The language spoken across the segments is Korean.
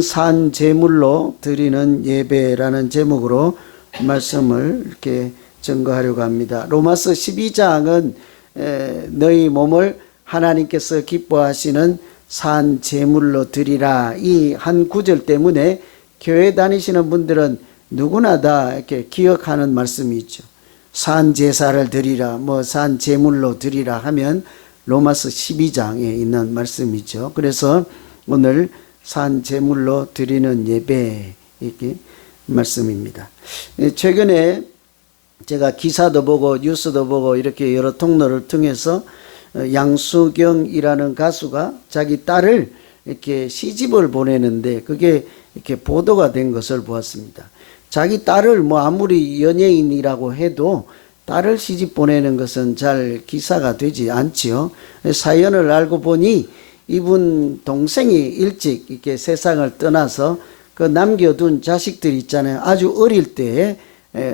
산 제물로 드리는 예배라는 제목으로 말씀을 이렇게 증거하려고 합니다. 로마서 12장은 너희 몸을 하나님께서 기뻐하시는 산 제물로 드리라, 이 한 구절 때문에 교회 다니시는 분들은 누구나 다 이렇게 기억하는 말씀이 있죠. 산 제사를 드리라, 산 제물로 드리라 하면 로마서 12장에 있는 말씀이죠. 그래서 오늘 산 제물로 드리는 예배, 이렇게 말씀입니다. 최근에 제가 기사도 보고 뉴스도 보고 이렇게 여러 통로를 통해서 양수경이라는 가수가 자기 딸을 이렇게 시집을 보내는데 그게 이렇게 보도가 된 것을 보았습니다. 자기 딸을 아무리 연예인이라고 해도 딸을 시집 보내는 것은 잘 기사가 되지 않지요. 사연을 알고 보니 이분 동생이 일찍 이렇게 세상을 떠나서 그 남겨둔 자식들 있잖아요. 아주 어릴 때에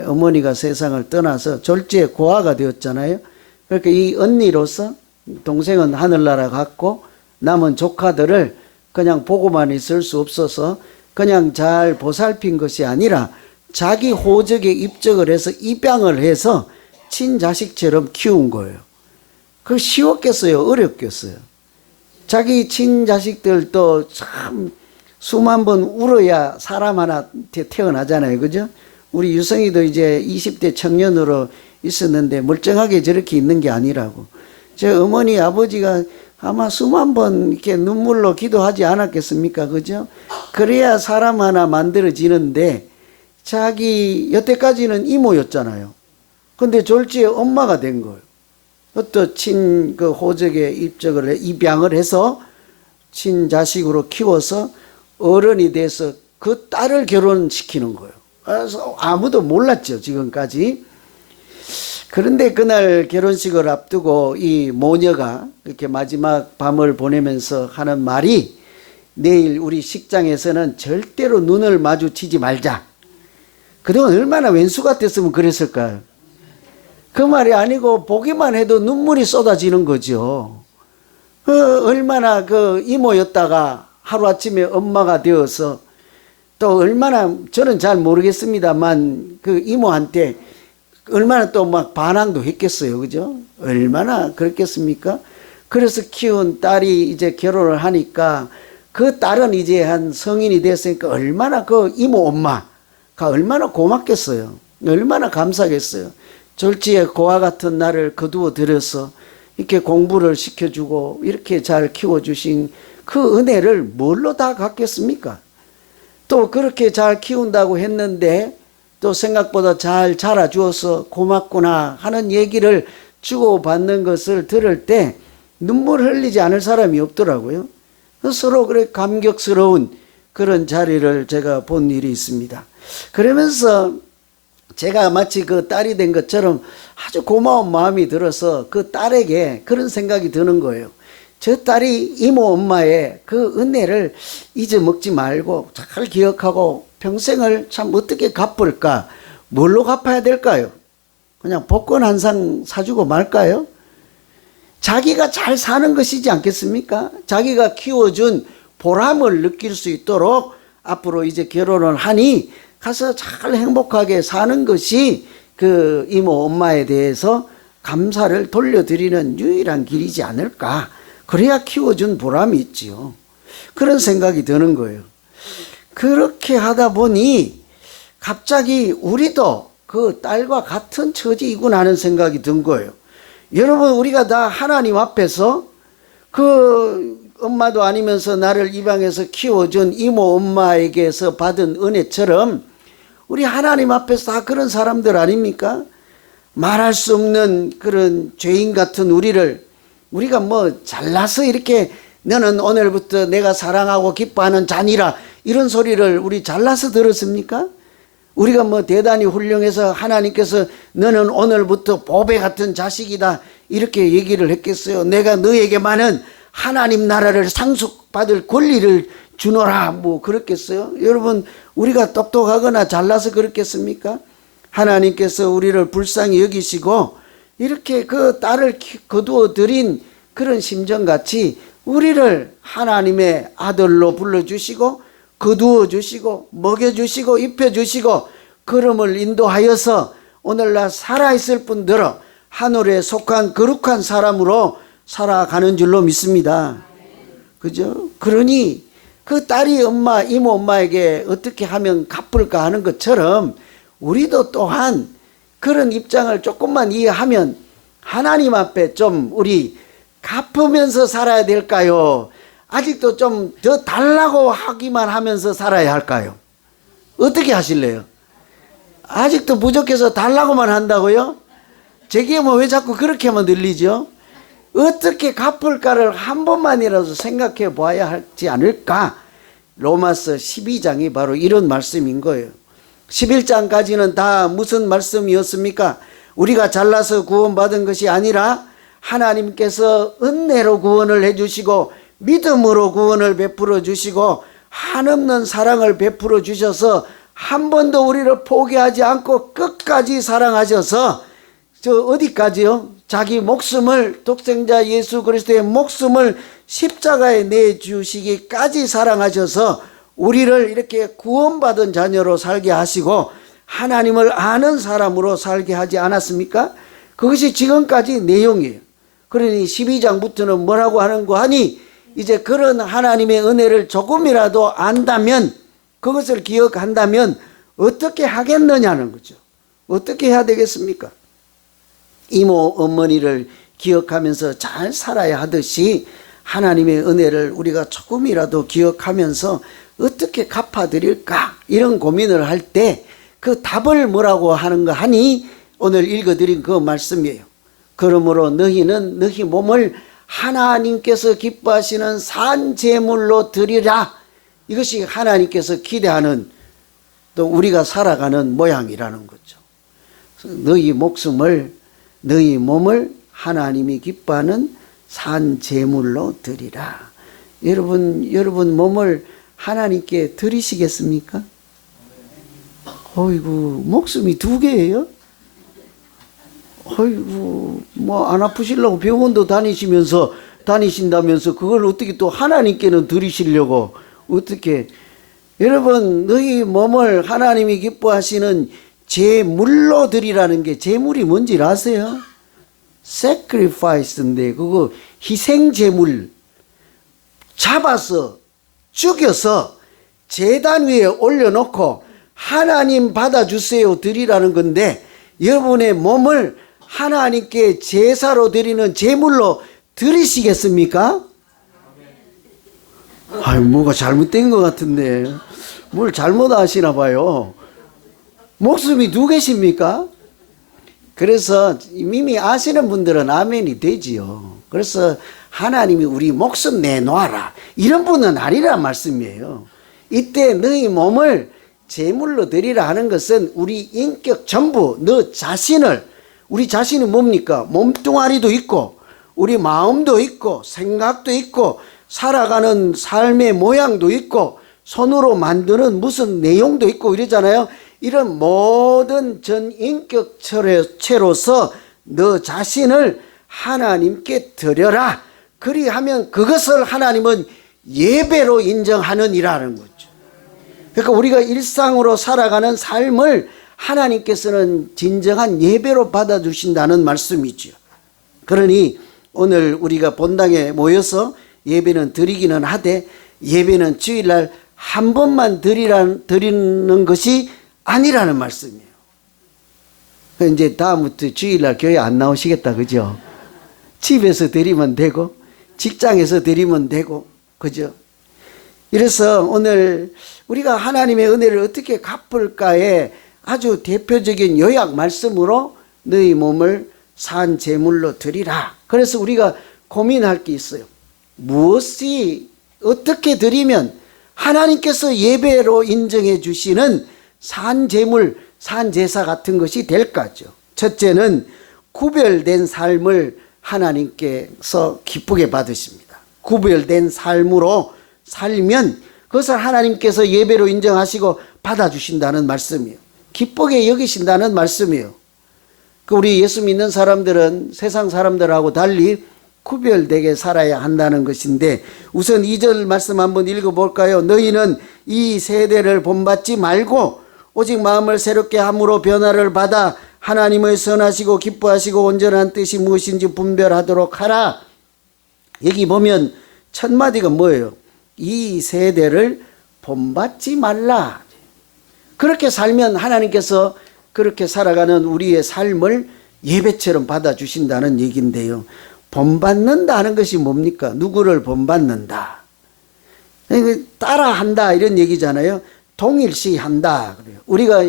어머니가 세상을 떠나서 졸지에 고아가 되었잖아요. 그러니까 이 언니로서 동생은 하늘나라 갔고 남은 조카들을 그냥 보고만 있을 수 없어서 그냥 잘 보살핀 것이 아니라 자기 호적에 입적을 해서 입양을 해서 친자식처럼 키운 거예요. 그거 쉬웠겠어요? 어렵겠어요? 자기 친자식들도 참 수만 번 울어야 사람 하나 태어나잖아요. 그죠? 우리 유성이도 이제 20대 청년으로 있었는데 멀쩡하게 저렇게 있는 게 아니라고. 저 어머니 아버지가 아마 수만 번 이렇게 눈물로 기도하지 않았겠습니까? 그죠? 그래야 사람 하나 만들어지는데 자기 여태까지는 이모였잖아요. 근데 졸지에 엄마가 된 거예요. 또 그 호적에 입양을 해서 친자식으로 키워서 어른이 돼서 그 딸을 결혼시키는 거예요. 그래서 아무도 몰랐죠, 지금까지. 그런데 그날 결혼식을 앞두고 이 모녀가 이렇게 마지막 밤을 보내면서 하는 말이, 내일 우리 식장에서는 절대로 눈을 마주치지 말자. 그동안 얼마나 왼수 같았으면 그랬을까요? 그 말이 아니고 보기만 해도 눈물이 쏟아지는 거죠. 얼마나 그 이모였다가 하루아침에 엄마가 되어서 또 얼마나, 저는 잘 모르겠습니다만 그 이모한테 얼마나 또 반항도 했겠어요. 그죠? 얼마나 그렇겠습니까? 그래서 키운 딸이 이제 결혼을 하니까 그 딸은 이제 한 성인이 됐으니까 얼마나 그 이모 엄마가 얼마나 고맙겠어요. 얼마나 감사하겠어요. 졸지에 고아 같은 나를 거두어 들여서 이렇게 공부를 시켜주고 이렇게 잘 키워주신 그 은혜를 뭘로 다 갚겠습니까? 또 그렇게 잘 키운다고 했는데 또 생각보다 잘 자라주어서 고맙구나 하는 얘기를 주고받는 것을 들을 때 눈물 흘리지 않을 사람이 없더라고요. 서로 그래 감격스러운 그런 자리를 제가 본 일이 있습니다. 그러면서 제가 마치 그 딸이 된 것처럼 아주 고마운 마음이 들어서 그 딸에게 그런 생각이 드는 거예요. 저 딸이 이모 엄마의 그 은혜를 잊어먹지 말고 잘 기억하고 평생을 참 어떻게 갚을까? 뭘로 갚아야 될까요? 그냥 복권 한 상 사주고 말까요? 자기가 잘 사는 것이지 않겠습니까? 자기가 키워준 보람을 느낄 수 있도록 앞으로 이제 결혼을 하니 가서 잘 행복하게 사는 것이 그 이모 엄마에 대해서 감사를 돌려드리는 유일한 길이지 않을까. 그래야 키워준 보람이 있지요. 그런 생각이 드는 거예요. 그렇게 하다 보니 갑자기 우리도 그 딸과 같은 처지이구나 하는 생각이 든 거예요. 여러분, 우리가 다 하나님 앞에서 그 엄마도 아니면서 나를 입양해서 키워준 이모 엄마에게서 받은 은혜처럼 우리 하나님 앞에서 다 그런 사람들 아닙니까? 말할 수 없는 그런 죄인 같은 우리가 잘나서 이렇게 너는 오늘부터 내가 사랑하고 기뻐하는 자니라 이런 소리를 우리 잘나서 들었습니까? 우리가 대단히 훌륭해서 하나님께서 너는 오늘부터 보배 같은 자식이다 이렇게 얘기를 했겠어요? 내가 너에게만은 하나님 나라를 상속받을 권리를 주노라 그렇겠어요? 여러분, 우리가 똑똑하거나 잘나서 그렇겠습니까? 하나님께서 우리를 불쌍히 여기시고 이렇게 그 딸을 거두어 들인 그런 심정같이 우리를 하나님의 아들로 불러주시고 거두어 주시고 먹여 주시고 입혀 주시고 걸음을 인도하여서 오늘날 살아있을 뿐더러 하늘에 속한 거룩한 사람으로 살아가는 줄로 믿습니다. 그죠? 그러니 그 딸이 엄마, 이모 엄마에게 어떻게 하면 갚을까 하는 것처럼 우리도 또한 그런 입장을 조금만 이해하면 하나님 앞에 좀 우리 갚으면서 살아야 될까요? 아직도 좀 더 달라고 하기만 하면서 살아야 할까요? 어떻게 하실래요? 아직도 부족해서 달라고만 한다고요? 제게 뭐 왜 자꾸 그렇게만 들리죠? 어떻게 갚을까를 한 번만이라도 생각해 봐야 하지 않을까? 로마서 12장이 바로 이런 말씀인 거예요. 11장까지는 다 무슨 말씀이었습니까? 우리가 잘나서 구원받은 것이 아니라 하나님께서 은혜로 구원을 해주시고 믿음으로 구원을 베풀어 주시고 한없는 사랑을 베풀어 주셔서 한 번도 우리를 포기하지 않고 끝까지 사랑하셔서 저 어디까지요? 자기 목숨을 독생자 예수 그리스도의 목숨을 십자가에 내주시기까지 사랑하셔서 우리를 이렇게 구원받은 자녀로 살게 하시고 하나님을 아는 사람으로 살게 하지 않았습니까? 그것이 지금까지 내용이에요. 그러니 12장부터는 뭐라고 하는 거 하니 이제 그런 하나님의 은혜를 조금이라도 안다면 그것을 기억한다면 어떻게 하겠느냐는 거죠. 어떻게 해야 되겠습니까? 이모 어머니를 기억하면서 잘 살아야 하듯이 하나님의 은혜를 우리가 조금이라도 기억하면서 어떻게 갚아드릴까 이런 고민을 할 때 그 답을 뭐라고 하는가 하니 오늘 읽어드린 그 말씀이에요. 그러므로 너희는 너희 몸을 하나님께서 기뻐하시는 산 제물로 드리라. 이것이 하나님께서 기대하는 또 우리가 살아가는 모양이라는 거죠. 너희 목숨을 너희 몸을 하나님이 기뻐하는 산 제물로 드리라. 여러분 몸을 하나님께 드리시겠습니까? 어이구 목숨이 2개예요? 어이구 뭐 안 아프시려고 병원도 다니신다면서 그걸 어떻게 또 하나님께는 드리시려고 어떻게. 여러분 너희 몸을 하나님이 기뻐하시는 제물로 드리라는 게 제물이 뭔지 아세요? sacrifice인데 그거 희생 제물 잡아서 죽여서 제단 위에 올려놓고 하나님 받아주세요 드리라는 건데 여러분의 몸을 하나님께 제사로 드리는 제물로 드리시겠습니까? 아유 뭐가 잘못된 것 같은데 뭘 잘못 아시나 봐요. 목숨이 2개십니까? 그래서 이미 아시는 분들은 아멘이 되지요. 그래서 하나님이 우리 목숨 내놓아라 이런 분은 아니란 말씀이에요. 이때 너희 몸을 제물로 드리라 하는 것은 우리 인격 전부 너 자신을 우리 자신이 뭡니까? 몸뚱아리도 있고 우리 마음도 있고 생각도 있고 살아가는 삶의 모양도 있고 손으로 만드는 무슨 내용도 있고 이러잖아요. 이런 모든 전 인격체로서 너 자신을 하나님께 드려라. 그리하면 그것을 하나님은 예배로 인정하느니라는 거죠. 그러니까 우리가 일상으로 살아가는 삶을 하나님께서는 진정한 예배로 받아주신다는 말씀이죠. 그러니 오늘 우리가 본당에 모여서 예배는 드리기는 하되 예배는 주일날 한 번만 드리는 것이 아니라는 말씀이에요. 이제 다음부터 주일날 교회 안 나오시겠다 그죠? 집에서 드리면 되고 직장에서 드리면 되고 그죠? 이래서 오늘 우리가 하나님의 은혜를 어떻게 갚을까에 아주 대표적인 요약 말씀으로 너희 몸을 산 제물로 드리라. 그래서 우리가 고민할 게 있어요. 무엇이 어떻게 드리면 하나님께서 예배로 인정해 주시는 산 제물, 산 제사 같은 것이 될까죠. 첫째는 구별된 삶을 하나님께서 기쁘게 받으십니다. 구별된 삶으로 살면 그것을 하나님께서 예배로 인정하시고 받아주신다는 말씀이에요. 기쁘게 여기신다는 말씀이에요. 우리 예수 믿는 사람들은 세상 사람들하고 달리 구별되게 살아야 한다는 것인데, 우선 2절 말씀 한번 읽어볼까요? 너희는 이 세대를 본받지 말고 오직 마음을 새롭게 함으로 변화를 받아 하나님의 선하시고 기뻐하시고 온전한 뜻이 무엇인지 분별하도록 하라. 여기 보면 첫 마디가 뭐예요? 이 세대를 본받지 말라. 그렇게 살면 하나님께서 그렇게 살아가는 우리의 삶을 예배처럼 받아주신다는 얘기인데요. 본받는다는 것이 뭡니까? 누구를 본받는다. 따라한다 이런 얘기잖아요. 동일시한다. 우리가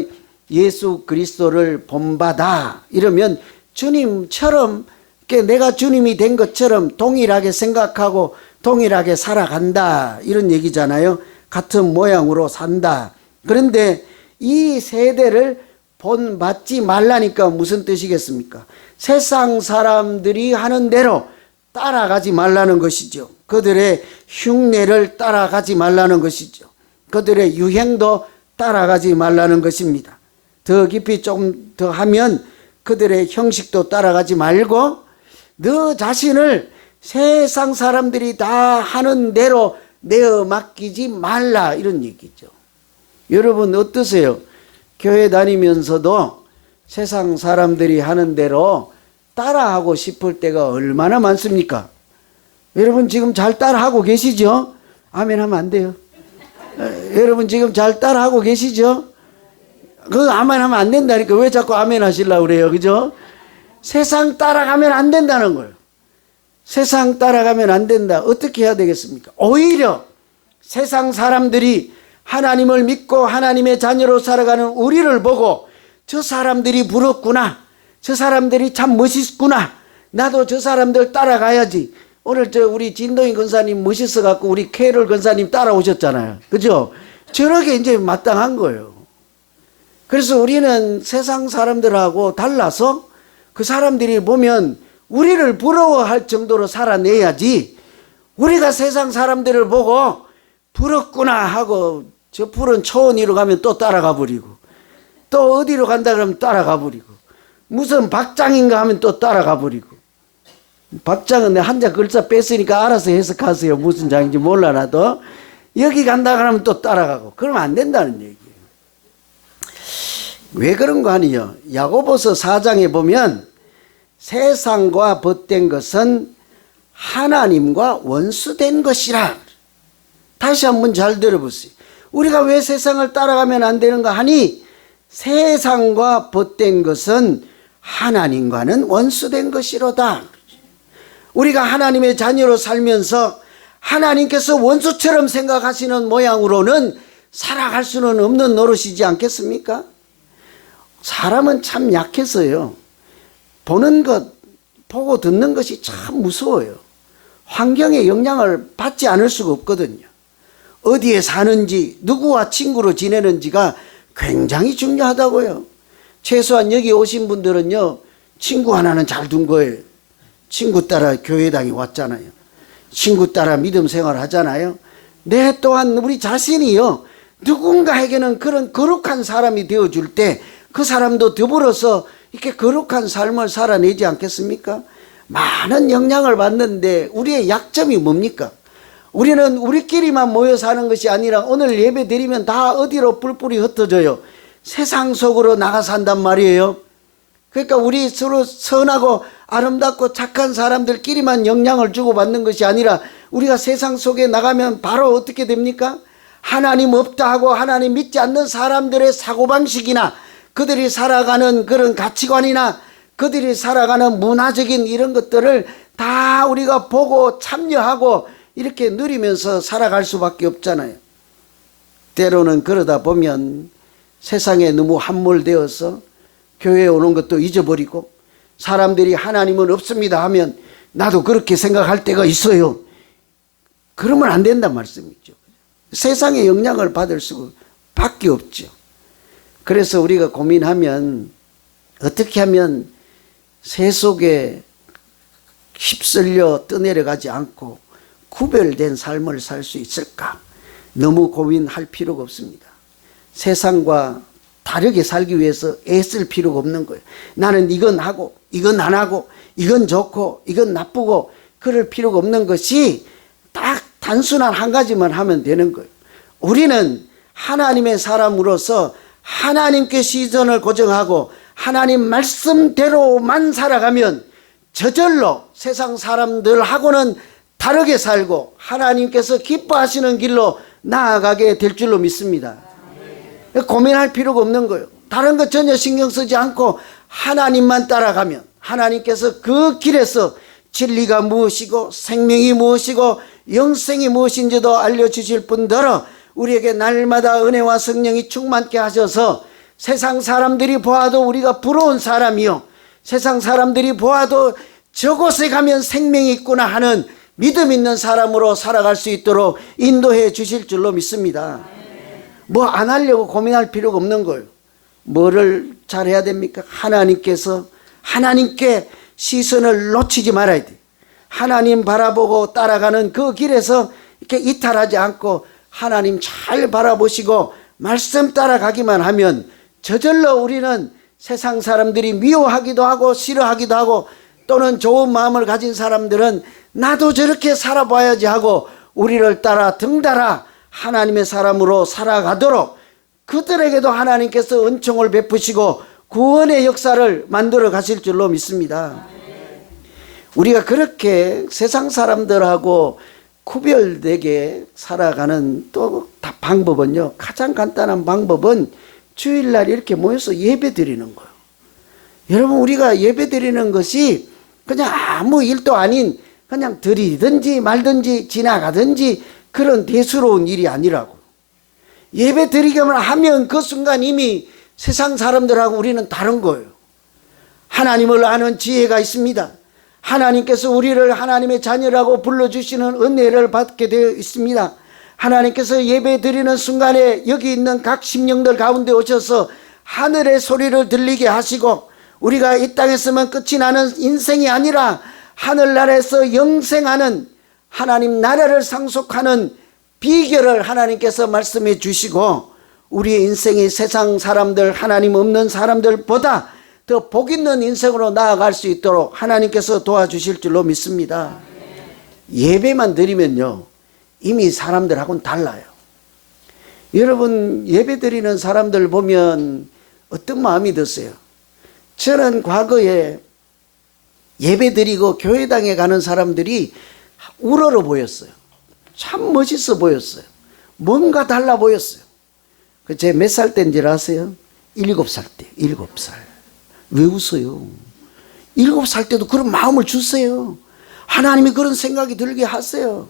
예수 그리스도를 본받아 이러면 주님처럼, 내가 주님이 된 것처럼 동일하게 생각하고 동일하게 살아간다 이런 얘기잖아요. 같은 모양으로 산다. 그런데 이 세대를 본받지 말라니까 무슨 뜻이겠습니까? 세상 사람들이 하는 대로 따라가지 말라는 것이죠. 그들의 흉내를 따라가지 말라는 것이죠. 그들의 유행도 따라가지 말라는 것입니다. 더 깊이 좀 더 하면 그들의 형식도 따라가지 말고 너 자신을 세상 사람들이 다 하는 대로 내어 맡기지 말라 이런 얘기죠. 여러분 어떠세요? 교회 다니면서도 세상 사람들이 하는 대로 따라하고 싶을 때가 얼마나 많습니까? 여러분 지금 잘 따라하고 계시죠? 아멘 하면 안 돼요. 여러분 지금 잘 따라하고 계시죠? 그 아멘 하면 안 된다니까. 왜 자꾸 아멘 하시려고 그래요? 그죠? 세상 따라가면 안 된다는 거예요. 세상 따라가면 안 된다. 어떻게 해야 되겠습니까? 오히려 세상 사람들이 하나님을 믿고 하나님의 자녀로 살아가는 우리를 보고 저 사람들이 부럽구나. 저 사람들이 참 멋있구나. 나도 저 사람들 따라가야지. 오늘 우리 진동인 권사님 멋있어갖고 우리 캐롤 권사님 따라오셨잖아요. 그죠? 저렇게 이제 마땅한 거예요. 그래서 우리는 세상 사람들하고 달라서 그 사람들이 보면 우리를 부러워할 정도로 살아내야지, 우리가 세상 사람들을 보고 부럽구나 하고 저 푸른 초원위로 가면 또 따라가 버리고, 또 어디로 간다 그러면 따라가 버리고, 무슨 박장인가 하면 또 따라가 버리고. 박장은 내 한자 글자 뺐으니까 알아서 해석하세요. 무슨 장인지 몰라 나도. 여기 간다 그러면 또 따라가고. 그러면 안 된다는 얘기예요. 왜 그런 거 아니에요? 야고보서 4장에 보면 세상과 벗된 것은 하나님과 원수된 것이라. 다시 한번 잘 들어보세요. 우리가 왜 세상을 따라가면 안 되는가 하니, 세상과 벗된 것은 하나님과는 원수된 것이로다. 우리가 하나님의 자녀로 살면서 하나님께서 원수처럼 생각하시는 모양으로는 살아갈 수는 없는 노릇이지 않겠습니까? 사람은 참 약해서요. 보는 것, 보고 듣는 것이 참 무서워요. 환경의 영향을 받지 않을 수가 없거든요. 어디에 사는지, 누구와 친구로 지내는지가 굉장히 중요하다고요. 최소한 여기 오신 분들은요, 친구 하나는 잘 둔 거예요. 친구 따라 교회당에 왔잖아요. 친구 따라 믿음 생활 하잖아요. 내 또한 우리 자신이요, 누군가에게는 그런 거룩한 사람이 되어줄 때 그 사람도 더불어서 이렇게 거룩한 삶을 살아내지 않겠습니까? 많은 영향을 받는데 우리의 약점이 뭡니까? 우리는 우리끼리만 모여 사는 것이 아니라 오늘 예배 드리면 다 어디로 뿔뿔이 흩어져요. 세상 속으로 나가 산단 말이에요. 그러니까 우리 서로 선하고 아름답고 착한 사람들끼리만 영향을 주고받는 것이 아니라 우리가 세상 속에 나가면 바로 어떻게 됩니까? 하나님 없다 하고 하나님 믿지 않는 사람들의 사고방식이나 그들이 살아가는 그런 가치관이나 그들이 살아가는 문화적인 이런 것들을 다 우리가 보고 참여하고 이렇게 누리면서 살아갈 수밖에 없잖아요. 때로는 그러다 보면 세상에 너무 함몰되어서 교회에 오는 것도 잊어버리고, 사람들이 하나님은 없습니다 하면 나도 그렇게 생각할 때가 있어요. 그러면 안 된단 말씀이죠. 세상의 영향을 받을 수밖에 없죠. 그래서 우리가 고민하면 어떻게 하면 새 속에 휩쓸려 떠내려가지 않고 구별된 삶을 살 수 있을까? 너무 고민할 필요가 없습니다. 세상과 다르게 살기 위해서 애쓸 필요가 없는 거예요. 나는 이건 하고 이건 안 하고 이건 좋고 이건 나쁘고 그럴 필요가 없는 것이 딱 단순한 한 가지만 하면 되는 거예요. 우리는 하나님의 사람으로서 하나님께 시선을 고정하고 하나님 말씀대로만 살아가면 저절로 세상 사람들하고는 다르게 살고 하나님께서 기뻐하시는 길로 나아가게 될 줄로 믿습니다. 고민할 필요가 없는 거예요. 다른 것 전혀 신경 쓰지 않고 하나님만 따라가면 하나님께서 그 길에서 진리가 무엇이고 생명이 무엇이고 영생이 무엇인지도 알려주실 뿐더러 우리에게 날마다 은혜와 성령이 충만케 하셔서 세상 사람들이 보아도 우리가 부러운 사람이요, 세상 사람들이 보아도 저곳에 가면 생명이 있구나 하는 믿음 있는 사람으로 살아갈 수 있도록 인도해 주실 줄로 믿습니다. 뭐 안 하려고 고민할 필요가 없는 거예요. 뭐를 잘해야 됩니까? 하나님께 시선을 놓치지 말아야 돼요. 하나님 바라보고 따라가는 그 길에서 이렇게 이탈하지 않고 하나님 잘 바라보시고 말씀 따라가기만 하면 저절로 우리는 세상 사람들이 미워하기도 하고 싫어하기도 하고 또는 좋은 마음을 가진 사람들은 나도 저렇게 살아봐야지 하고 우리를 따라 등달아 하나님의 사람으로 살아가도록 그들에게도 하나님께서 은총을 베푸시고 구원의 역사를 만들어 가실 줄로 믿습니다. 우리가 그렇게 세상 사람들하고 구별되게 살아가는 또 방법은요, 가장 간단한 방법은 주일날 이렇게 모여서 예배 드리는 거예요. 여러분, 우리가 예배 드리는 것이 그냥 아무 일도 아닌 그냥 드리든지 말든지 지나가든지 그런 대수로운 일이 아니라고. 예배 드리기만 하면 그 순간 이미 세상 사람들하고 우리는 다른 거예요. 하나님을 아는 지혜가 있습니다. 하나님께서 우리를 하나님의 자녀라고 불러주시는 은혜를 받게 되어 있습니다. 하나님께서 예배 드리는 순간에 여기 있는 각 심령들 가운데 오셔서 하늘의 소리를 들리게 하시고 우리가 이 땅에서만 끝이 나는 인생이 아니라 하늘나라에서 영생하는 하나님 나라를 상속하는 비결을 하나님께서 말씀해 주시고 우리의 인생이 세상 사람들, 하나님 없는 사람들보다 더 복 있는 인생으로 나아갈 수 있도록 하나님께서 도와주실 줄로 믿습니다. 예배만 드리면요, 이미 사람들하고는 달라요. 여러분, 예배 드리는 사람들 보면 어떤 마음이 드세요? 저는 과거에 예배 드리고 교회당에 가는 사람들이 우러러 보였어요. 참 멋있어 보였어요. 뭔가 달라 보였어요. 제 몇 살 때인지 아세요? 7살 때. 7살. 왜 웃어요? 7살 때도 그런 마음을 주세요. 하나님이 그런 생각이 들게 하세요.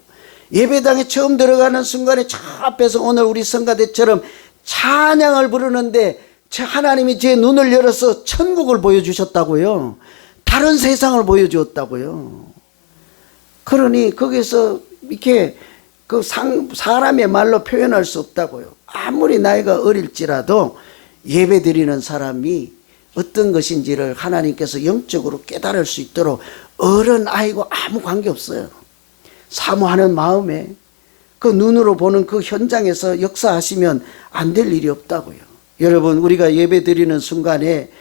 예배당에 처음 들어가는 순간에 저 앞에서 오늘 우리 성가대처럼 찬양을 부르는데 하나님이 제 눈을 열어서 천국을 보여주셨다고요. 다른 세상을 보여주었다고요. 그러니 거기서 이렇게 사람의 말로 표현할 수 없다고요. 아무리 나이가 어릴지라도 예배 드리는 사람이 어떤 것인지를 하나님께서 영적으로 깨달을 수 있도록 어른 아이고 아무 관계없어요. 사모하는 마음에 그 눈으로 보는 그 현장에서 역사하시면 안 될 일이 없다고요. 여러분, 우리가 예배 드리는 순간에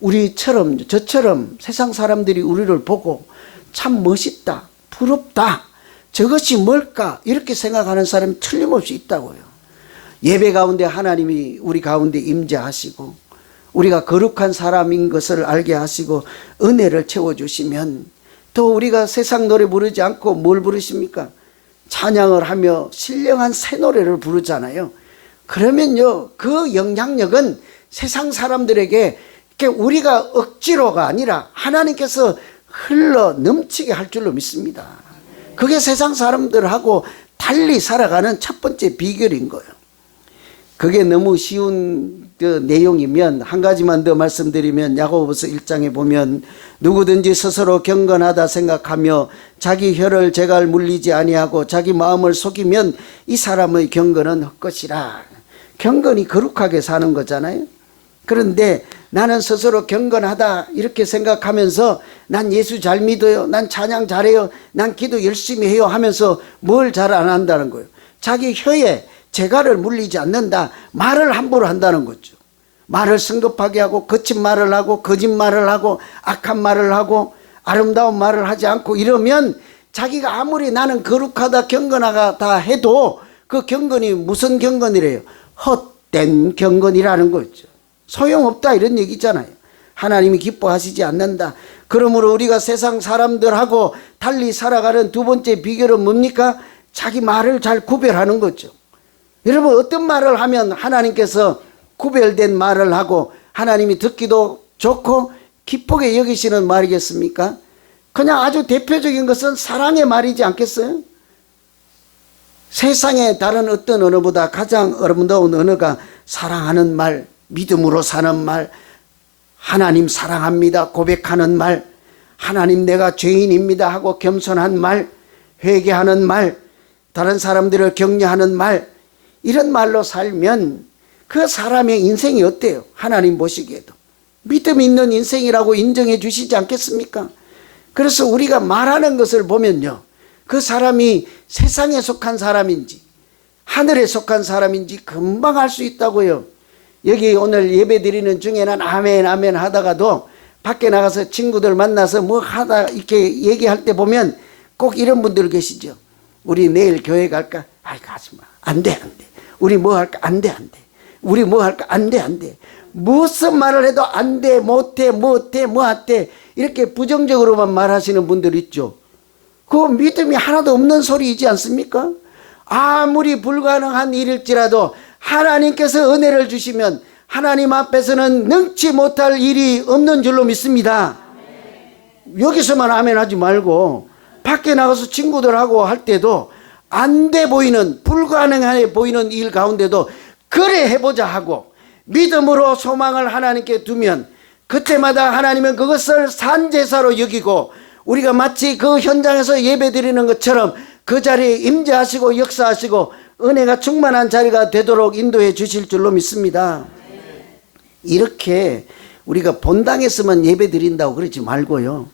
우리처럼 저처럼 세상 사람들이 우리를 보고 참 멋있다, 부럽다, 저것이 뭘까 이렇게 생각하는 사람이 틀림없이 있다고요. 예배 가운데 하나님이 우리 가운데 임재하시고 우리가 거룩한 사람인 것을 알게 하시고 은혜를 채워주시면 또 우리가 세상 노래 부르지 않고 뭘 부르십니까? 찬양을 하며 신령한 새 노래를 부르잖아요. 그러면요, 그 영향력은 세상 사람들에게 우리가 억지로가 아니라 하나님께서 흘러 넘치게 할 줄로 믿습니다. 그게 세상 사람들하고 달리 살아가는 첫 번째 비결인 거예요. 그게 너무 쉬운 내용이면 한 가지만 더 말씀드리면 야고보서 1장에 보면 누구든지 스스로 경건하다 생각하며 자기 혀를 제갈 물리지 아니하고 자기 마음을 속이면 이 사람의 경건은 헛것이라. 경건이 거룩하게 사는 거잖아요. 그런데 나는 스스로 경건하다 이렇게 생각하면서 난 예수 잘 믿어요, 난 찬양 잘해요, 난 기도 열심히 해요 하면서 뭘 잘 안 한다는 거예요. 자기 혀에 재갈을 물리지 않는다. 말을 함부로 한다는 거죠. 말을 성급하게 하고 거친 말을 하고 거짓말을 하고 악한 말을 하고 아름다운 말을 하지 않고 이러면 자기가 아무리 나는 거룩하다 경건하다 해도 그 경건이 무슨 경건이래요? 헛된 경건이라는 거죠. 소용없다 이런 얘기잖아요. 하나님이 기뻐하시지 않는다. 그러므로 우리가 세상 사람들하고 달리 살아가는 두 번째 비결은 뭡니까? 자기 말을 잘 구별하는 거죠. 여러분, 어떤 말을 하면 하나님께서 구별된 말을 하고 하나님이 듣기도 좋고 기쁘게 여기시는 말이겠습니까? 그냥 아주 대표적인 것은 사랑의 말이지 않겠어요? 세상의 다른 어떤 언어보다 가장 아름다운 언어가 사랑하는 말, 믿음으로 사는 말, 하나님 사랑합니다 고백하는 말, 하나님 내가 죄인입니다 하고 겸손한 말, 회개하는 말, 다른 사람들을 격려하는 말, 이런 말로 살면 그 사람의 인생이 어때요? 하나님 보시기에도 믿음 있는 인생이라고 인정해 주시지 않겠습니까? 그래서 우리가 말하는 것을 보면요, 그 사람이 세상에 속한 사람인지 하늘에 속한 사람인지 금방 알 수 있다고요. 여기 오늘 예배 드리는 중에는 아멘 아멘 하다가도 밖에 나가서 친구들 만나서 뭐 하다 이렇게 얘기할 때 보면 꼭 이런 분들 계시죠. 우리 내일 교회 갈까? 아이 가지마. 안 돼. 우리 뭐 할까? 안 돼. 우리 뭐 할까? 안 돼. 무슨 말을 해도 안 돼, 못해, 뭐 어때 이렇게 부정적으로만 말하시는 분들 있죠. 그 믿음이 하나도 없는 소리이지 않습니까? 아무리 불가능한 일일지라도 하나님께서 은혜를 주시면 하나님 앞에서는 능치 못할 일이 없는 줄로 믿습니다. 여기서만 아멘 하지 말고 밖에 나가서 친구들하고 할 때도 안 돼 보이는, 불가능해 보이는 일 가운데도 그래 해보자 하고 믿음으로 소망을 하나님께 두면 그때마다 하나님은 그것을 산제사로 여기고 우리가 마치 그 현장에서 예배 드리는 것처럼 그 자리에 임재하시고 역사하시고 은혜가 충만한 자리가 되도록 인도해 주실 줄로 믿습니다. 이렇게 우리가 본당에서만 예배 드린다고 그러지 말고요,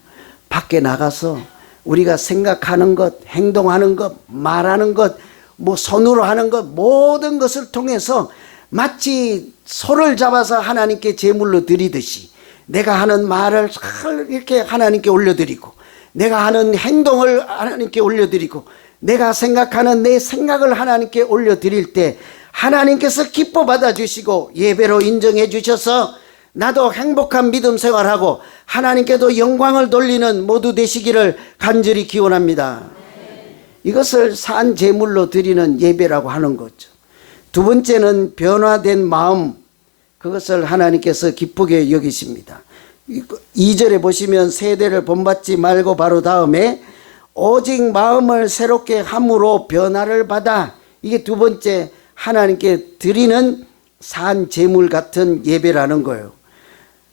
밖에 나가서 우리가 생각하는 것, 행동하는 것, 말하는 것, 뭐 손으로 하는 것, 모든 것을 통해서 마치 소를 잡아서 하나님께 제물로 드리듯이 내가 하는 말을 이렇게 하나님께 올려드리고 내가 하는 행동을 하나님께 올려드리고 내가 생각하는 내 생각을 하나님께 올려드릴 때 하나님께서 기뻐 받아주시고 예배로 인정해 주셔서 나도 행복한 믿음 생활하고 하나님께도 영광을 돌리는 모두 되시기를 간절히 기원합니다. 이것을 산 제물로 드리는 예배라고 하는 거죠. 두 번째는 변화된 마음, 그것을 하나님께서 기쁘게 여기십니다. 2절에 보시면 세대를 본받지 말고 바로 다음에 오직 마음을 새롭게 함으로 변화를 받아, 이게 두 번째 하나님께 드리는 산 제물 같은 예배라는 거예요.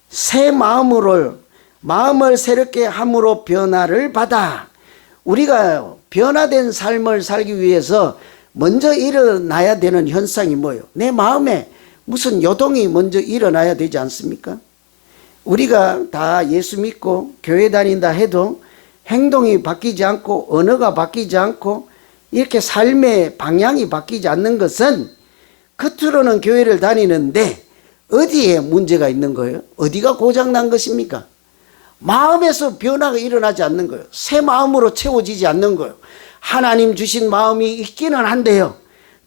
새 마음을 새롭게 함으로 변화를 받아. 우리가 변화된 삶을 살기 위해서 먼저 일어나야 되는 현상이 뭐예요? 내 마음에 무슨 요동이 먼저 일어나야 되지 않습니까? 우리가 다 예수 믿고 교회 다닌다 해도 행동이 바뀌지 않고 언어가 바뀌지 않고 이렇게 삶의 방향이 바뀌지 않는 것은 겉으로는 교회를 다니는데 어디에 문제가 있는 거예요? 어디가 고장난 것입니까? 마음에서 변화가 일어나지 않는 거예요. 새 마음으로 채워지지 않는 거예요. 하나님 주신 마음이 있기는 한데요,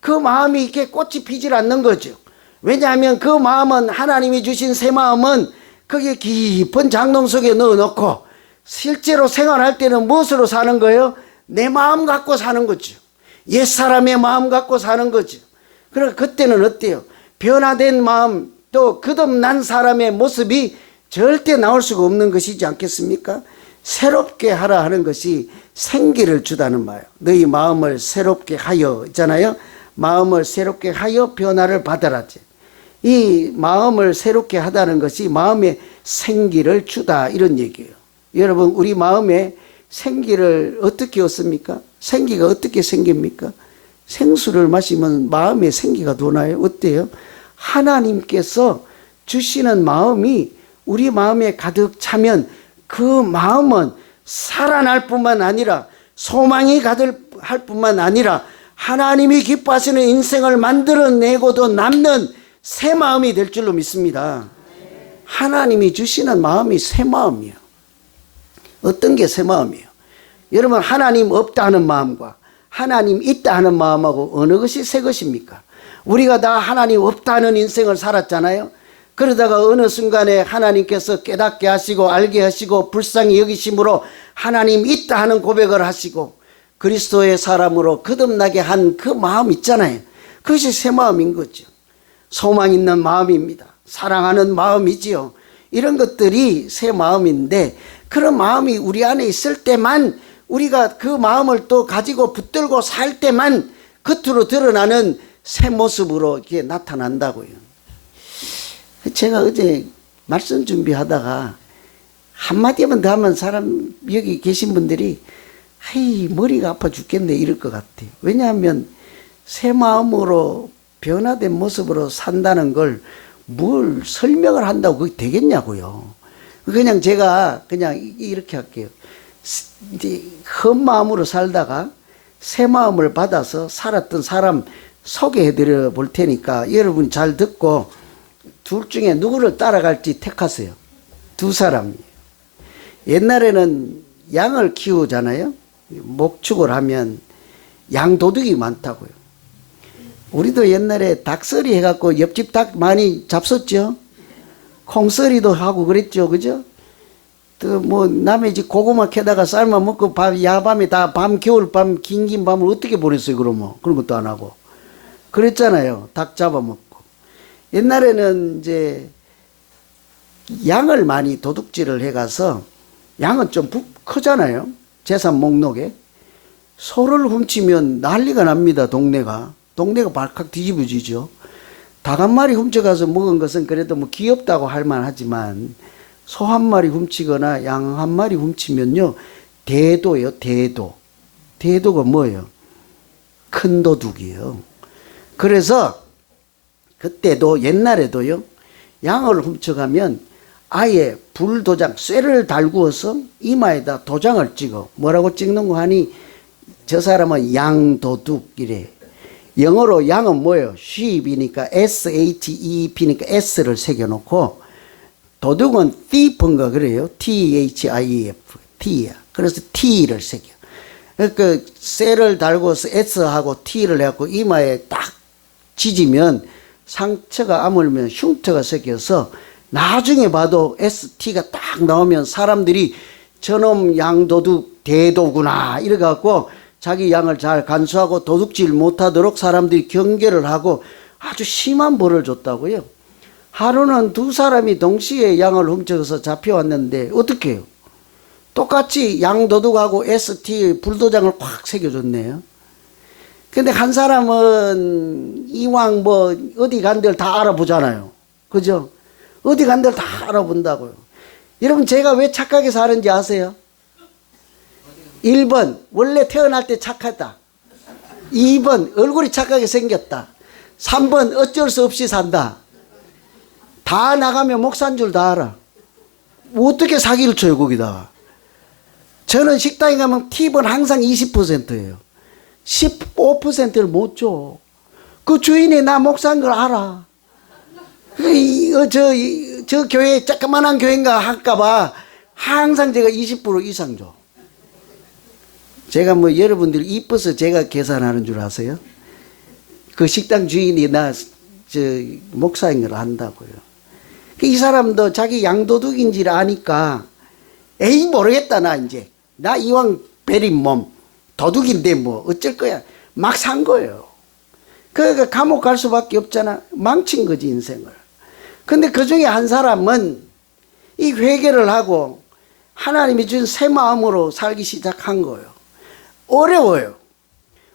그 마음이 이렇게 꽃이 피질 않는 거죠. 왜냐하면 그 마음은, 하나님이 주신 새 마음은 거기에 깊은 장롱 속에 넣어놓고 실제로 생활할 때는 무엇으로 사는 거예요? 내 마음 갖고 사는 거죠. 옛사람의 마음 갖고 사는 거죠. 그러니까 그때는 어때요? 변화된 마음, 또 거듭난 사람의 모습이 절대 나올 수가 없는 것이지 않겠습니까? 새롭게 하라 하는 것이 생기를 주다는 말. 너희 마음을 새롭게 하여 있잖아요. 마음을 새롭게 하여 변화를 받아라지. 이 마음을 새롭게 하다는 것이 마음에 생기를 주다, 이런 얘기예요. 여러분, 우리 마음에 생기를 어떻게 얻습니까? 생기가 어떻게 생깁니까? 생수를 마시면 마음에 생기가 도나요? 어때요? 하나님께서 주시는 마음이 우리 마음에 가득 차면 그 마음은 살아날 뿐만 아니라 소망이 가득할 뿐만 아니라 하나님이 기뻐하시는 인생을 만들어내고도 남는 새 마음이 될 줄로 믿습니다. 하나님이 주시는 마음이 새 마음이에요. 어떤 게 새 마음이에요? 여러분, 하나님 없다 하는 마음과 하나님 있다 하는 마음하고 어느 것이 새 것입니까? 우리가 다 하나님 없다 하는 인생을 살았잖아요. 그러다가 어느 순간에 하나님께서 깨닫게 하시고 알게 하시고 불쌍히 여기심으로 하나님 있다 하는 고백을 하시고 그리스도의 사람으로 거듭나게 한 그 마음 있잖아요. 그것이 새 마음인 거죠. 소망 있는 마음입니다. 사랑하는 마음이지요. 이런 것들이 새 마음인데, 그런 마음이 우리 안에 있을 때만, 우리가 그 마음을 또 가지고 붙들고 살 때만 겉으로 드러나는 새 모습으로 이렇게 나타난다고요. 제가 어제 말씀 준비하다가 한마디만 더 하면 사람, 여기 계신 분들이 아이 머리가 아파 죽겠네 이럴 것 같아요. 왜냐하면 새 마음으로 변화된 모습으로 산다는 걸 뭘 설명을 한다고 그게 되겠냐고요. 그냥 제가 그냥 이렇게 할게요. 이제 헌 마음으로 살다가 새 마음을 받아서 살았던 사람 소개해 드려 볼 테니까 여러분 잘 듣고 둘 중에 누구를 따라갈지 택하세요. 두 사람이에요. 옛날에는 양을 키우잖아요. 목축을 하면 양도둑이 많다고요. 우리도 옛날에 닭서리 해갖고 옆집 닭 많이 잡섰죠. 콩서리도 하고 그랬죠. 그죠? 또 뭐 남의 집 고구마 캐다가 삶아 먹고 야밤에 다 밤 겨울밤 긴 밤을 어떻게 보냈어요. 그러면 그런 것도 안 하고 그랬잖아요. 닭 잡아먹고. 옛날에는 이제 양을 많이 도둑질을 해가서 양은 좀 크잖아요. 재산 목록에. 소를 훔치면 난리가 납니다. 동네가 발칵 뒤집어지죠. 닭 한 마리 훔쳐가서 먹은 것은 그래도 뭐 귀엽다고 할 만하지만 소 한 마리 훔치거나 양 한 마리 훔치면요, 대도예요. 대도가 뭐예요? 큰 도둑이에요. 그래서 그때도 옛날에도요, 양을 훔쳐가면 아예 불도장 쇠를 달구어서 이마에다 도장을 찍어. 뭐라고 찍는 거 하니 저 사람은 양도둑이래. 영어로 양은 뭐예요? sheep이니까 sheep니까 s를 새겨놓고, 도둑은 thief인가 그래요. thief, t야. 그래서 t를 새겨. 그러니까 쇠를 달고서 s하고 t를 해갖고 이마에 딱 찢으면 상처가 아물면 흉터가 생겨서 나중에 봐도 ST가 딱 나오면 사람들이 저놈 양도둑 대도구나 이래갖고 자기 양을 잘 간수하고 도둑질 못하도록 사람들이 경계를 하고 아주 심한 벌을 줬다고요. 하루는 두 사람이 동시에 양을 훔쳐서 잡혀왔는데 어떻게 해요? 똑같이 양도둑하고 ST 불도장을 꽉 새겨줬네요. 근데 한 사람은 이왕 뭐 어디 간 데를 다 알아보잖아요. 그죠? 어디 간 데를 다 알아본다고요. 여러분, 제가 왜 착하게 사는지 아세요? 1번 원래 태어날 때 착하다. 2번 얼굴이 착하게 생겼다. 3번 어쩔 수 없이 산다. 다 나가면 목사인 줄 다 알아. 어떻게 사기를 쳐요 거기다가. 저는 식당에 가면 팁은 항상 20%예요. 15%를 못 줘. 그 주인이 나 목사인 걸 알아. 저 교회 조그만한 교회인가 할까봐 항상 제가 20% 이상 줘. 제가 뭐 여러분들이 이뻐서 제가 계산하는 줄 아세요? 그 식당 주인이 나 목사인 걸 안다고요. 이 사람도 자기 양도둑인지를 아니까 에이 모르겠다 나 이제. 나 이왕 베린 몸 도둑인데 뭐 어쩔 거야. 막 산 거예요. 그러니까 감옥 갈 수밖에 없잖아. 망친 거지 인생을. 근데 그 중에 한 사람은 이 회개를 하고 하나님이 준 새 마음으로 살기 시작한 거예요. 어려워요.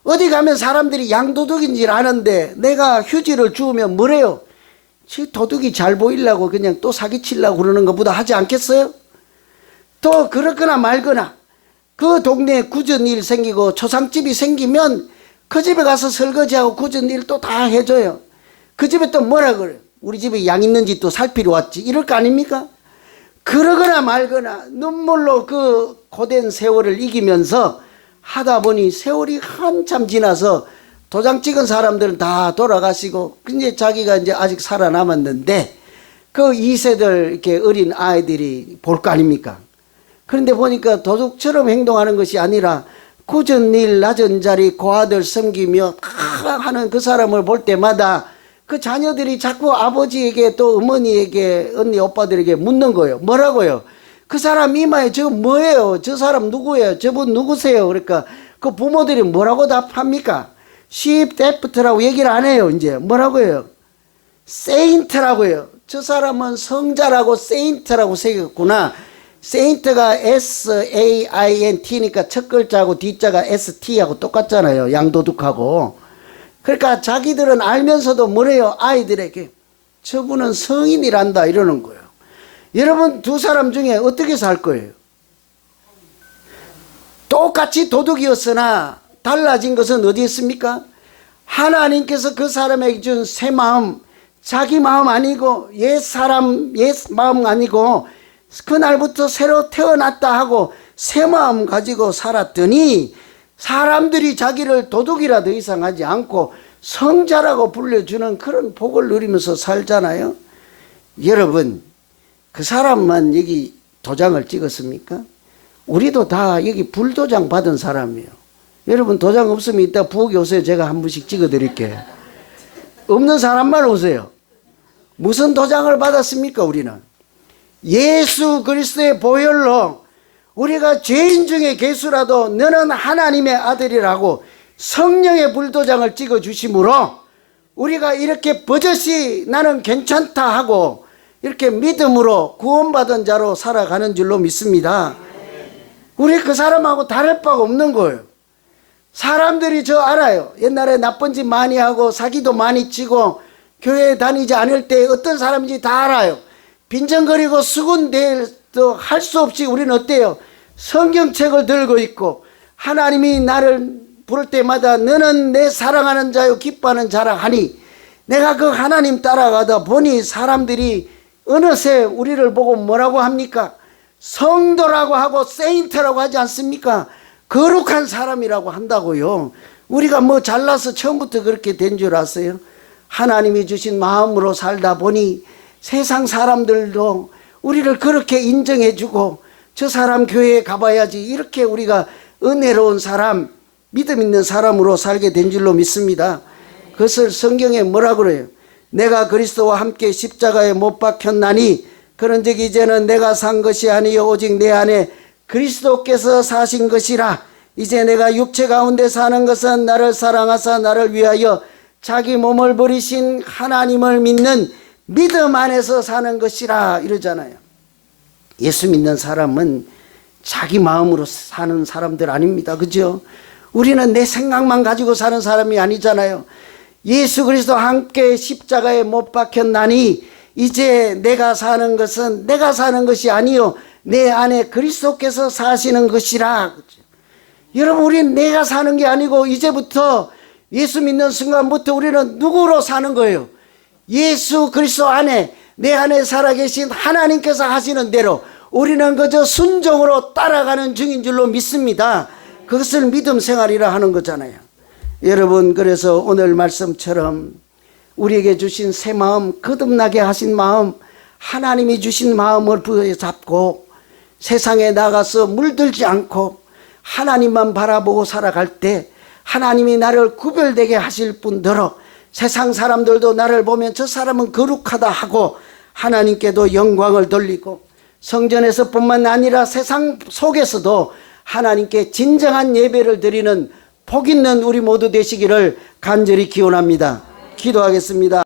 어디 가면 사람들이 양도둑인 줄 아는데 내가 휴지를 주우면 뭐래요? 지 도둑이 잘 보이려고 그냥 또 사기치려고 그러는 것보다 하지 않겠어요? 또 그렇거나 말거나 그 동네에 굳은 일 생기고 초상집이 생기면 그 집에 가서 설거지하고 굳은 일 또 다 해줘요. 그 집에 또 뭐라 그래요? 우리 집에 양 있는지 또 살피러 왔지. 이럴 거 아닙니까? 그러거나 말거나 눈물로 그 고된 세월을 이기면서 하다 보니 세월이 한참 지나서 도장 찍은 사람들은 다 돌아가시고 이제 자기가 이제 아직 살아남았는데 그 2세들 이렇게 어린 아이들이 볼 거 아닙니까? 그런데 보니까 도둑처럼 행동하는 것이 아니라 굳은 일 낮은 자리 고아들 섬기며 다 하는 그 사람을 볼 때마다 그 자녀들이 자꾸 아버지에게 또 어머니에게 언니 오빠들에게 묻는 거예요. 뭐라고요? 그 사람 이마에 저 뭐예요? 저 사람 누구예요? 저분 누구세요? 그러니까 그 부모들이 뭐라고 답합니까? 시프테프트라고 얘기를 안 해요. 이제 뭐라고 해요? 세인트라고 해요. 저 사람은 성자라고 세인트라고 새겼구나. 세인트가 SAINT니까 첫 글자하고 뒷자가 ST하고 똑같잖아요. 양도둑하고. 그러니까 자기들은 알면서도 뭐래요? 아이들에게 저분은 성인이란다 이러는 거예요. 여러분 두 사람 중에 어떻게 살 거예요? 똑같이 도둑이었으나 달라진 것은 어디 있습니까? 하나님께서 그 사람에게 준 새 마음, 자기 마음 아니고 옛 사람 옛 마음 아니고 그날부터 새로 태어났다 하고 새 마음 가지고 살았더니 사람들이 자기를 도둑이라 더 이상 하지 않고 성자라고 불려주는 그런 복을 누리면서 살잖아요. 여러분 그 사람만 여기 도장을 찍었습니까? 우리도 다 여기 불도장 받은 사람이에요. 여러분 도장 없으면 이따 부엌에 오세요. 제가 한 분씩 찍어 드릴게요. 없는 사람만 오세요. 무슨 도장을 받았습니까? 우리는 예수 그리스도의 보혈로 우리가 죄인 중에 개수라도 너는 하나님의 아들이라고 성령의 불도장을 찍어 주심으로 우리가 이렇게 버젓이 나는 괜찮다 하고 이렇게 믿음으로 구원받은 자로 살아가는 줄로 믿습니다. 우리 그 사람하고 다를 바가 없는 거예요. 사람들이 저 알아요. 옛날에 나쁜 짓 많이 하고 사기도 많이 치고 교회 다니지 않을 때 어떤 사람인지 다 알아요. 빈정거리고 수군대도 할 수 없이 우리는 어때요? 성경책을 들고 있고 하나님이 나를 부를 때마다 너는 내 사랑하는 자요 기뻐하는 자라 하니 내가 그 하나님 따라가다 보니 사람들이 어느새 우리를 보고 뭐라고 합니까? 성도라고 하고 세인트라고 하지 않습니까? 거룩한 사람이라고 한다고요. 우리가 뭐 잘나서 처음부터 그렇게 된 줄 아세요? 하나님이 주신 마음으로 살다 보니 세상 사람들도 우리를 그렇게 인정해주고 저 사람 교회에 가봐야지 이렇게 우리가 은혜로운 사람, 믿음 있는 사람으로 살게 된 줄로 믿습니다. 그것을 성경에 뭐라 그래요? 내가 그리스도와 함께 십자가에 못 박혔나니 그런즉 이제는 내가 산 것이 아니요 오직 내 안에 그리스도께서 사신 것이라. 이제 내가 육체 가운데 사는 것은 나를 사랑하사 나를 위하여 자기 몸을 버리신 하나님을 믿는 믿음 안에서 사는 것이라 이러잖아요. 예수 믿는 사람은 자기 마음으로 사는 사람들 아닙니다. 그죠? 우리는 내 생각만 가지고 사는 사람이 아니잖아요. 예수 그리스도와 함께 십자가에 못 박혔나니 이제 내가 사는 것은 내가 사는 것이 아니요 내 안에 그리스도께서 사시는 것이라. 여러분 우리는 내가 사는 게 아니고 이제부터 예수 믿는 순간부터 우리는 누구로 사는 거예요? 예수 그리스도 안에 내 안에 살아계신 하나님께서 하시는 대로 우리는 그저 순종으로 따라가는 중인 줄로 믿습니다. 그것을 믿음 생활이라 하는 거잖아요. 여러분 그래서 오늘 말씀처럼 우리에게 주신 새 마음, 거듭나게 하신 마음, 하나님이 주신 마음을 부여잡고 세상에 나가서 물들지 않고 하나님만 바라보고 살아갈 때 하나님이 나를 구별되게 하실 뿐더러 세상 사람들도 나를 보면 저 사람은 거룩하다 하고 하나님께도 영광을 돌리고 성전에서뿐만 아니라 세상 속에서도 하나님께 진정한 예배를 드리는 복 있는 우리 모두 되시기를 간절히 기원합니다. 기도하겠습니다.